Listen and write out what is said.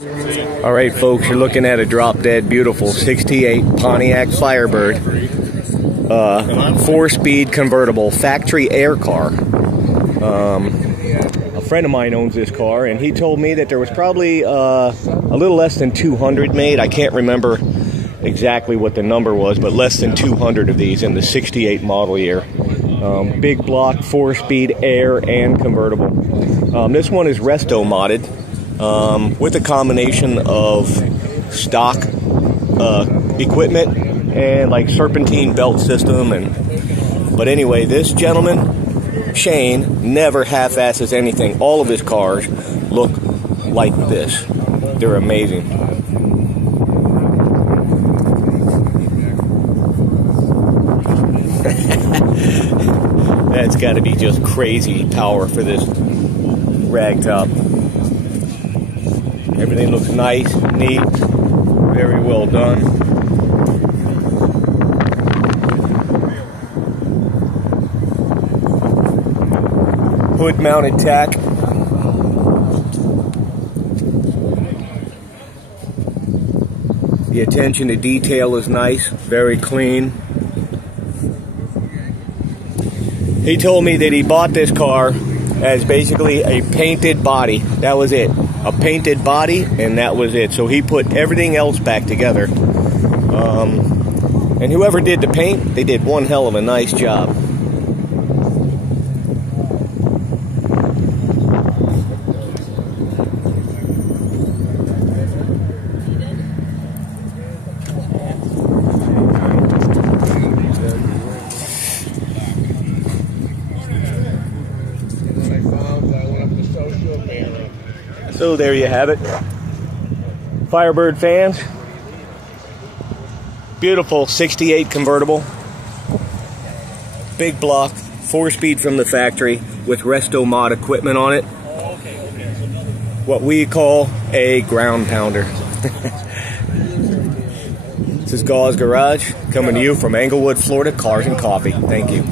All right, folks, you're looking at a drop-dead beautiful 68 Pontiac Firebird, 4-speed convertible factory air car. A friend of mine owns this car, and he told me that there was probably a little less than 200 made. I can't remember exactly what the number was, but less than 200 of these in the 68 model year. Big block, 4-speed air and convertible. This one is resto modded. With a combination of stock equipment and like serpentine belt system, but anyway, this gentleman Shane never half-asses anything. All of his cars look like this. They're amazing. That's got to be just crazy power for this ragtop. Everything looks nice, neat, very well done. Hood mounted tack. The attention to detail is nice, very clean. He told me that he bought this car as basically a painted body. That was it. A painted body, and that was it. So he put everything else back together. And whoever did the paint, they did one hell of a nice job. So there you have it, Firebird fans. Beautiful 68 convertible, big block, 4-speed from the factory with resto mod equipment on it. What we call a ground pounder. This is Gauze Garage coming to you from Englewood, Florida. Cars and coffee. Thank you.